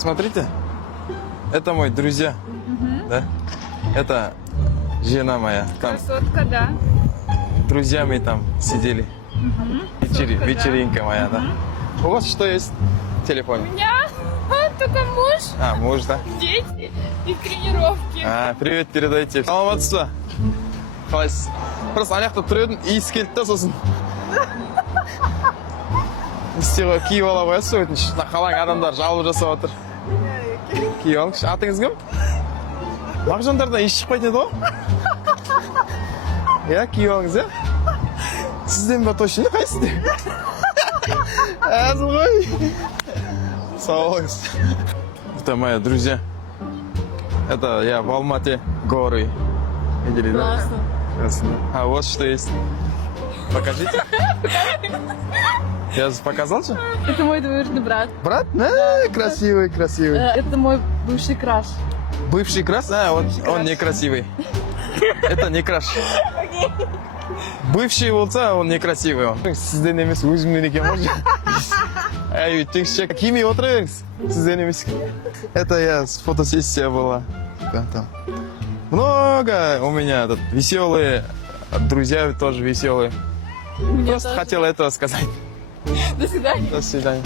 смотрите. Это мои друзья. Да? Это жена моя. Там Красотка, да. друзьями там сидели. Красотка, Вечеринка моя, да. У вас что есть в телефоне? У меня только муж, А, муж, да? дети и тренировки. Привет передайте. Саламатсыз ба? Қалайсыз? Просто ана жақта тұр едім, иіс келді да сосын. Істе ғой, киіп ала қоясыз өтініш. Қалаң адамдар жалып жасап отыр. Киіп алыңызшы. Атыңыз кім? Мағжандардан иіс шықпайтын еді ғой? Иә, киіп алыңыз, иә? Сізден ба точно қайсыз? Әзіл ғой. Сау болыңыз. Это мои друзья. Это я в Алмате, горы. Видели, да? Классно. Классно. А вот что есть. Покажите. Я показал что? Это мой двоюродный брат. Брат? Красивый, красивый. Это мой бывший краш. Бывший крас? Он некрасивый. Это не краш. Бывший болса, он некрасивый. Сізден емес, өзімнен екен ғой. Ай, өйтсеңізші, кимей отыра беріңіз. Сізден емес. Это я, фотосессия была. Там. Много у меня тут веселые, друзья тоже веселые. Просто хотел этого сказать. До свидания. До свидания.